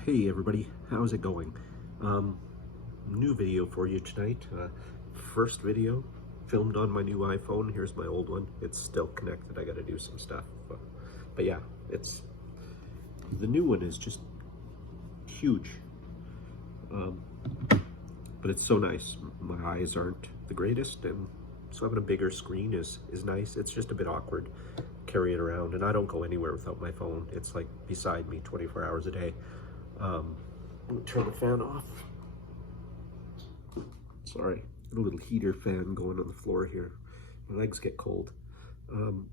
Hey everybody, how's it going? Um, New video for you tonight. First video filmed on my new iPhone. Here's my old one. It's still connected. I gotta do some stuff. But yeah, the new one is just huge. Um, but it's so nice. My eyes aren't the greatest, and so having a bigger screen is nice. It's just a bit awkward carrying it around, and I don't go anywhere without my phone. It's like beside me 24 hours a day. Let me turn the fan off. Sorry, a little heater fan going on the floor here. My legs get cold. Um,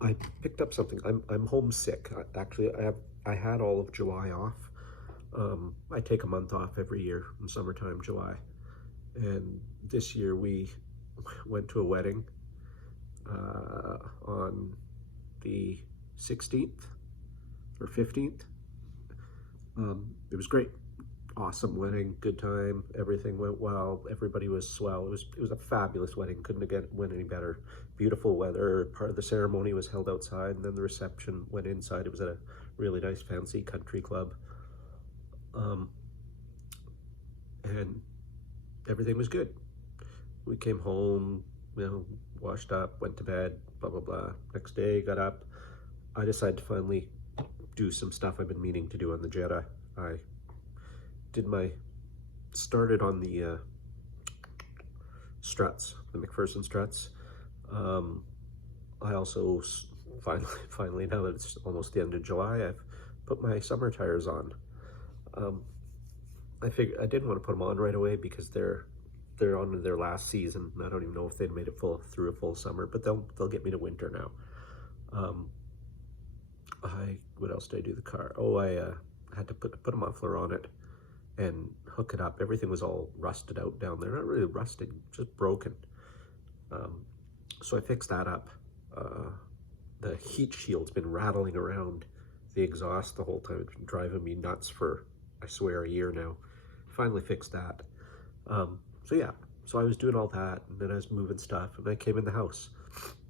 I picked up something. I'm homesick. I had all of July off. I take a month off every year in summertime, July. And this year we went to a wedding on the 16th or 15th. It was great. Awesome wedding, good time, everything went well, everybody was swell. It was a fabulous wedding, couldn't have went any better. Beautiful weather. Part of the ceremony was held outside, and then the reception went inside. It was at a really nice fancy country club. And everything was good. We came home, washed up, went to bed, blah blah blah. Next day, got up. I decided to finally do some stuff I've been meaning to do on the Jetta. I started on the struts, the McPherson struts. I also finally, now that it's almost the end of July, I've put my summer tires on. I figured I didn't want to put them on right away because they're on their last season. I don't even know if they'd made it through a full summer, but they'll get me to winter now. What else did I do the car? Oh, I had to put a muffler on it and hook it up. Everything was all rusted out down there. Not really rusted, just broken. So I fixed that up. The heat shield's been rattling around the exhaust the whole time. It's been driving me nuts for, I swear, a year now. Finally fixed that. So yeah, so I was doing all that, and then I was moving stuff, and I came in the house.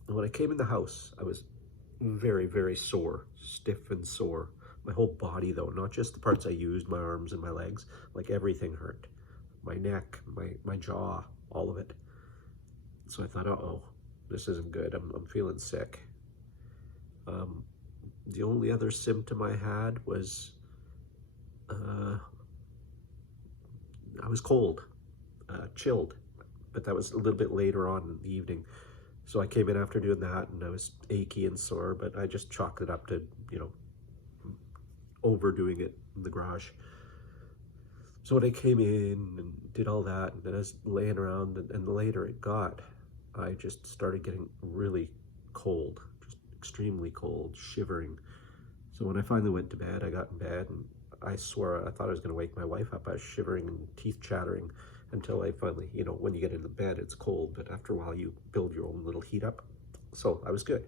And when I came in the house, I was very, very sore, stiff and sore. My whole body though, not just the parts I used, my arms and my legs, like everything hurt. My neck, my jaw, all of it. So I thought, uh-oh, this isn't good. I'm feeling sick. The only other symptom I had was I was cold, chilled, but that was a little bit later on in the evening. So I came in after doing that, and I was achy and sore, but I just chalked it up to, overdoing it in the garage. So when I came in and did all that, and then I was laying around, and the later it got, I just started getting really cold, just extremely cold, shivering. So when I finally went to bed, I got in bed, and I swore I thought I was going to wake my wife up. I was shivering and teeth chattering until I finally, when you get into bed, it's cold, but after a while you build your own little heat up. So I was good.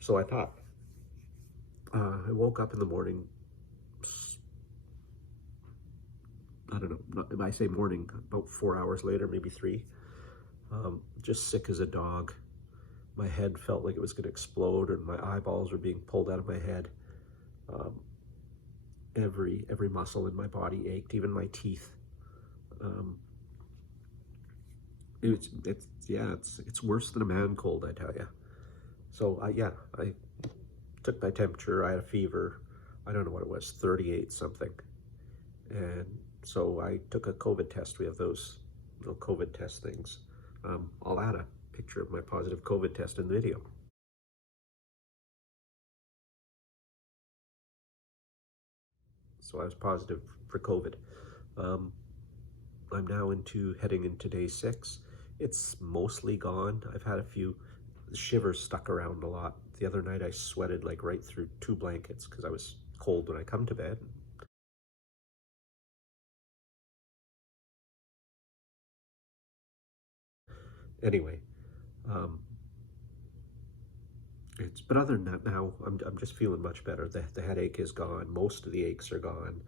So I thought. I woke up in the morning, I don't know, if I say morning, about 4 hours later, maybe 3, just sick as a dog. My head felt like it was going to explode, and my eyeballs were being pulled out of my head. Every muscle in my body ached, even my teeth. It's worse than a man cold, I tell you. So I took my temperature. I had a fever. I don't know what it was, 38 something. And so I took a COVID test. We have those little COVID test things. I'll add a picture of my positive COVID test in the video. So I was positive for COVID. I'm now heading into day 6. It's mostly gone. I've had a few shivers stuck around a lot. The other night I sweated like right through 2 blankets because I was cold when I come to bed. Anyway, but other than that, now I'm just feeling much better. The headache is gone. Most of the aches are gone.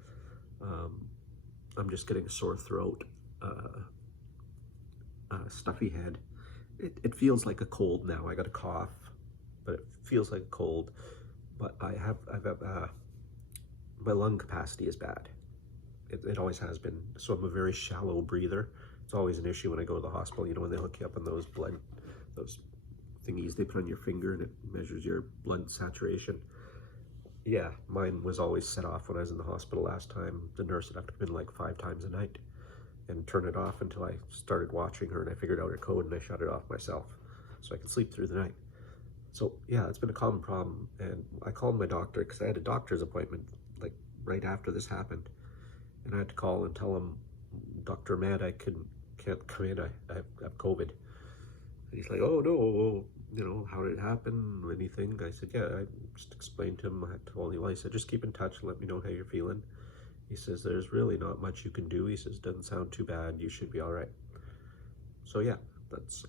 I'm just getting a sore throat, stuffy head. It feels like a cold now. I got a cough, but it feels like a cold. but my lung capacity is bad. It always has been. So I'm a very shallow breather. It's always an issue when I go to the hospital, you know, when they hook you up on those thingies they put on your finger and it measures your blood saturation. Yeah, mine was always set off when I was in the hospital last time. The nurse would have to come in like 5 times a night and turn it off until I started watching her, and I figured out her code and I shut it off myself so I could sleep through the night. So yeah, it's been a common problem, and I called my doctor because I had a doctor's appointment like right after this happened, and I had to call and tell him, Dr. Mad, I can't come in, I have COVID. And he's like, oh no, you know, how did it happen, anything? I said, yeah, I just explained to him. I told him, well, he said, just keep in touch and let me know how you're feeling. He says, there's really not much you can do. He says, doesn't sound too bad, you should be all right. So yeah, that's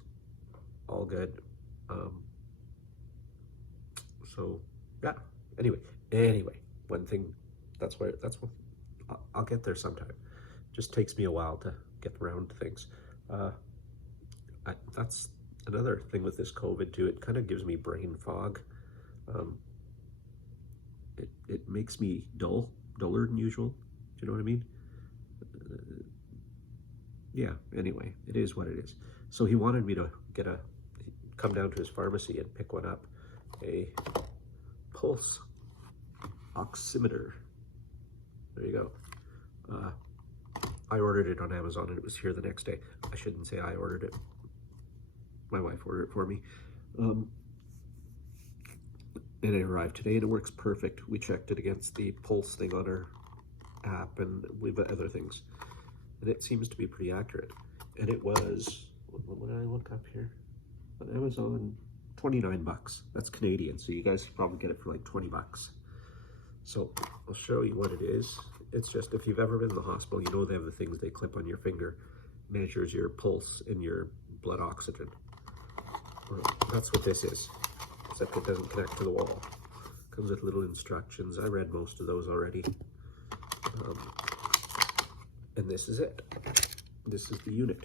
all good. So yeah, anyway, one thing, that's what I'll get there sometime. Just takes me a while to get around to things. That's another thing with this COVID too. It kind of gives me brain fog. It makes me duller than usual. Do you know what I mean? Yeah, anyway, it is what it is. So he wanted me to come down to his pharmacy and pick one up, a pulse oximeter. There you go. I ordered it on Amazon and it was here the next day. I shouldn't say I ordered it. My wife ordered it for me. And it arrived today and it works perfect. We checked it against the pulse thing on our app and we've got other things. And it seems to be pretty accurate. And it was, what did I look up here? On Amazon, 29 bucks. That's Canadian, so you guys can probably get it for like 20 bucks. So I'll show you what it is. It's just, if you've ever been in the hospital, you know they have the things they clip on your finger, measures your pulse and your blood oxygen. Well, that's what this is, except it doesn't connect to the wall. Comes with little instructions. I read most of those already. And this is it. This is the unit.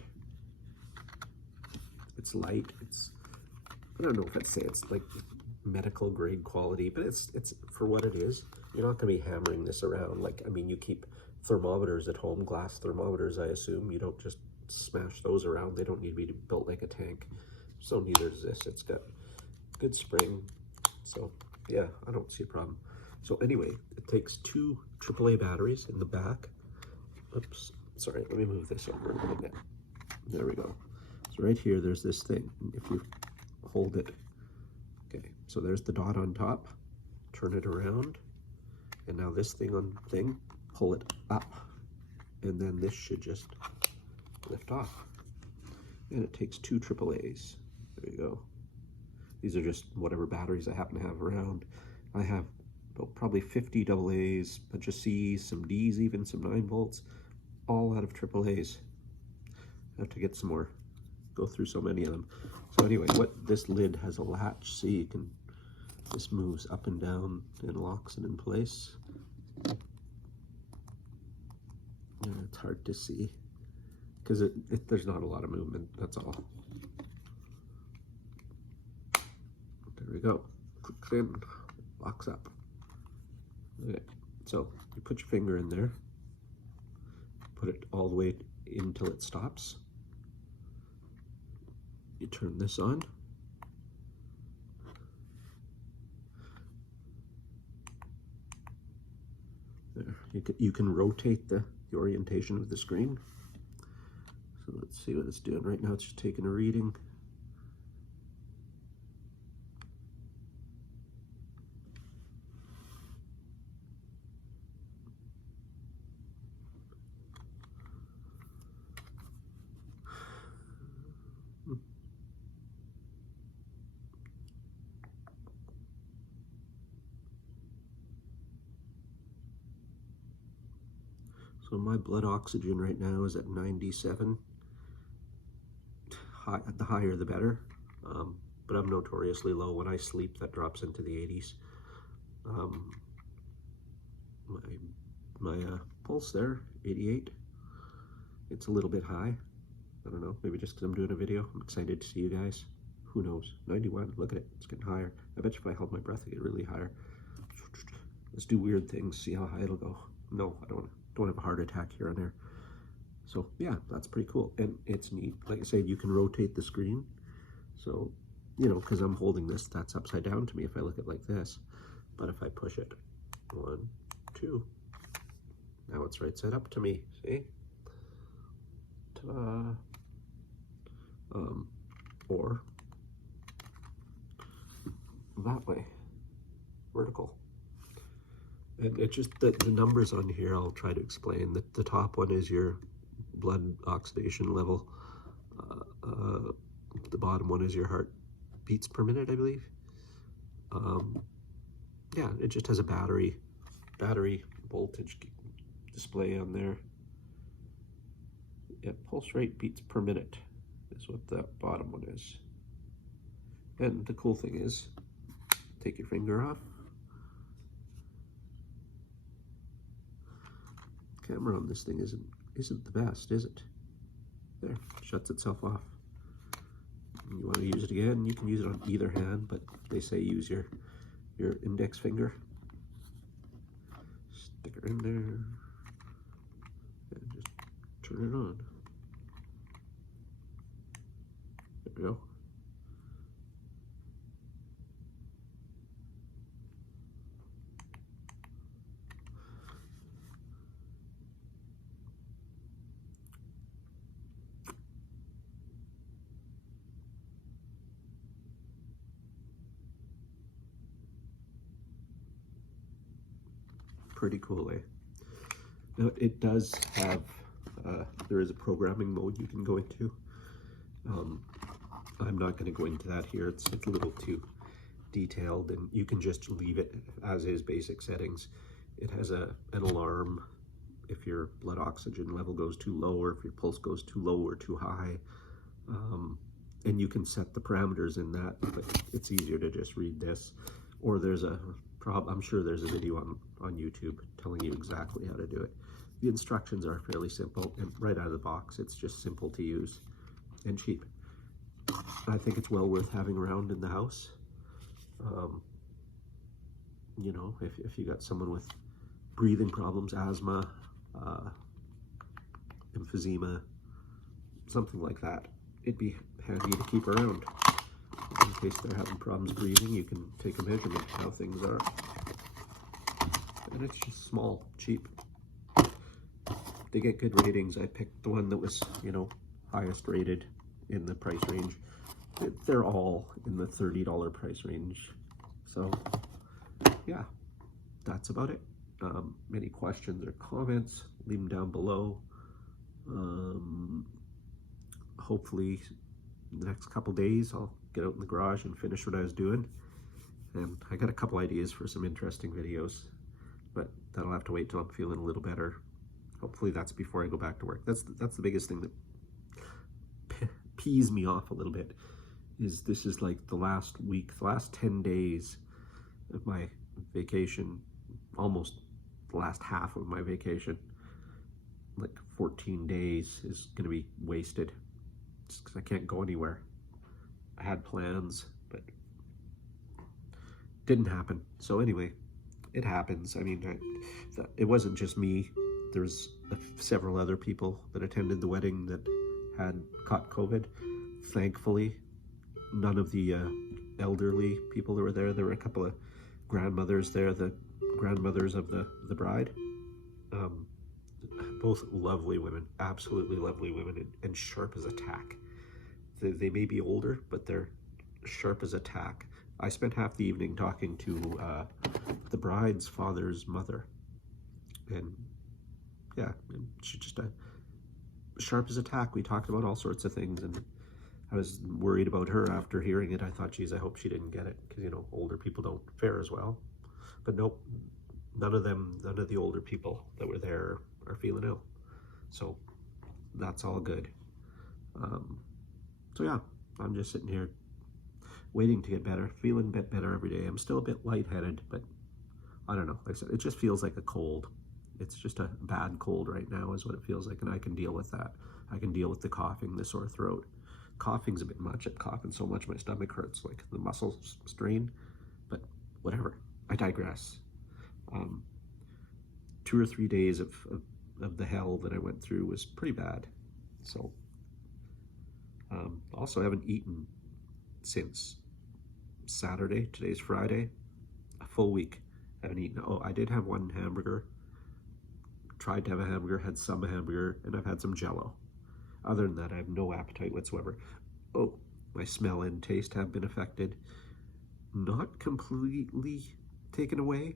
It's light. I don't know if I'd say it's like medical grade quality, but it's for what it is. You're not going to be hammering this around. Like, I mean, you keep thermometers at home, glass thermometers, I assume. You don't just smash those around. They don't need to be built like a tank. So neither does this. It's got good spring. So yeah, I don't see a problem. So anyway, it takes 2 AAA batteries in the back. Oops, sorry, let me move this over a little bit. There we go. So right here, there's this thing. If you hold it, okay, so there's the dot on top. Turn it around, and now this thing, pull it up, and then this should just lift off. And it takes 2 AAAs. There you go. These are just whatever batteries I happen to have around. I have probably 50 AA's, a bunch of C's, some D's, even some 9 volts, all out of AAA's. I have to get some more, go through so many of them. So anyway, this lid has a latch, so you can, this moves up and down and locks it in place. Yeah, it's hard to see because there's not a lot of movement, that's all. There we go. Clicks in, locks up. Okay, so you put your finger in there, put it all the way in until it stops. You turn this on. There, you can rotate the orientation of the screen. So let's see what it's doing. Right now it's just taking a reading. So my blood oxygen right now is at 97. The higher the better, but I'm notoriously low. When I sleep, that drops into the 80s. My pulse there, 88. It's a little bit high. I don't know, maybe just because I'm doing a video. I'm excited to see you guys. Who knows? 91, look at it, it's getting higher. I bet you if I held my breath, I'd get really higher. Let's do weird things, see how high it'll go. No, I don't have a heart attack here and there. So yeah, that's pretty cool. And it's neat. Like I said, you can rotate the screen. So, you know, because I'm holding this, that's upside down to me if I look at it like this. But if I push it, 1, 2, now it's right side up to me, see? Ta-da! Or that way, vertical. And it just, the numbers on here I'll try to explain. The top one is your blood oxidation level. The bottom one is your heart beats per minute, I believe. Yeah, it just has a battery voltage display on there. Yeah, pulse rate beats per minute is what that bottom one is. And the cool thing is, take your finger off. Camera on this thing isn't the best, is it? There, shuts itself off. You want to use it again, you can use it on either hand, but they say use your index finger. Stick it in there and just turn it on. There we go. Pretty cool, eh? Now it does have, there is a programming mode you can go into. I'm not going to go into that here. It's a little too detailed, and you can just leave it as is, basic settings. It has an alarm if your blood oxygen level goes too low, or if your pulse goes too low or too high. And you can set the parameters in that, but it's easier to just read this. Or there's I'm sure there's a video on YouTube telling you exactly how to do it. The instructions are fairly simple, and right out of the box, it's just simple to use and cheap. I think it's well worth having around in the house. You know, if you got someone with breathing problems, asthma, emphysema, something like that, it'd be handy to keep around. In case they're having problems breathing, you can take a measurement of how things are. And it's just small, cheap. They get good ratings. I picked the one that was, you know, highest rated in the price range. They're all in the $30 price range. So, yeah, that's about it. Any questions or comments, leave them down below. Hopefully, the next couple days, I'll get out in the garage and finish what I was doing. And I got a couple ideas for some interesting videos, but that'll have to wait till I'm feeling a little better. Hopefully that's before I go back to work. That's the biggest thing that pees me off a little bit, is this is like the last week, the last 10 days of my vacation, almost the last half of my vacation. Like 14 days is gonna be wasted just because I can't go anywhere. I had plans, but didn't happen. So anyway, it happens. I mean, it wasn't just me. There's several other people that attended the wedding that had caught COVID. Thankfully, none of the elderly people that were there. There were a couple of grandmothers there, the grandmothers of the bride. Both lovely women, absolutely lovely women, and sharp as a tack. They may be older, but they're sharp as a tack. I spent half the evening talking to the bride's father's mother, and yeah, she's just sharp as a tack. We talked about all sorts of things, and I was worried about her after hearing it. I thought, geez, I hope she didn't get it, because, you know, older people don't fare as well. But nope, none of the older people that were there are feeling ill. So that's all good. So yeah, I'm just sitting here waiting to get better, feeling a bit better every day. I'm still a bit lightheaded, but I don't know. Like I said, it just feels like a cold. It's just a bad cold right now is what it feels like, and I can deal with that. I can deal with the coughing, the sore throat. Coughing's a bit much. I'm coughing so much my stomach hurts, like the muscles strain, but whatever. I digress. 2 or 3 days of the hell that I went through was pretty bad. So, also I haven't eaten since Saturday. Today's Friday. A full week. I haven't eaten. Oh, I did have one hamburger. Tried to have a hamburger, had some hamburger, and I've had some Jell-O. Other than that, I have no appetite whatsoever. Oh, my smell and taste have been affected. Not completely taken away.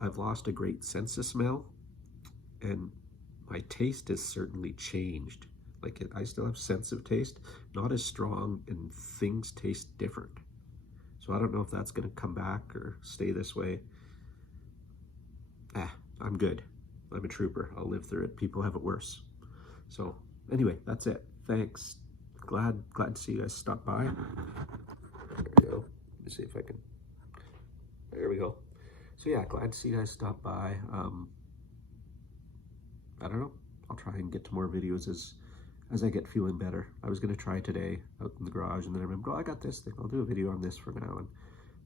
I've lost a great sense of smell, and my taste has certainly changed. Like, I still have sense of taste, not as strong, and things taste different. So I don't know if that's going to come back or stay this way. I'm good. I'm a trooper. I'll live through it. People have it worse. So anyway, that's it. Thanks. Glad to see you guys stop by. There we go. Let me see if I can. There we go. So yeah, glad to see you guys stop by. I don't know. I'll try and get to more videos as I get feeling better. I was going to try today out in the garage, and then I remembered, oh, I got this thing. I'll do a video on this for now, and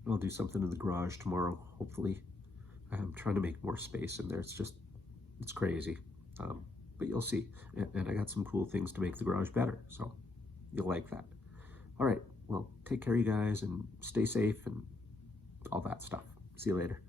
I'll do something in the garage tomorrow, hopefully. I'm trying to make more space in there. It's crazy, but you'll see. And I got some cool things to make the garage better, so you'll like that. All right, well, take care, you guys, and stay safe and all that stuff. See you later.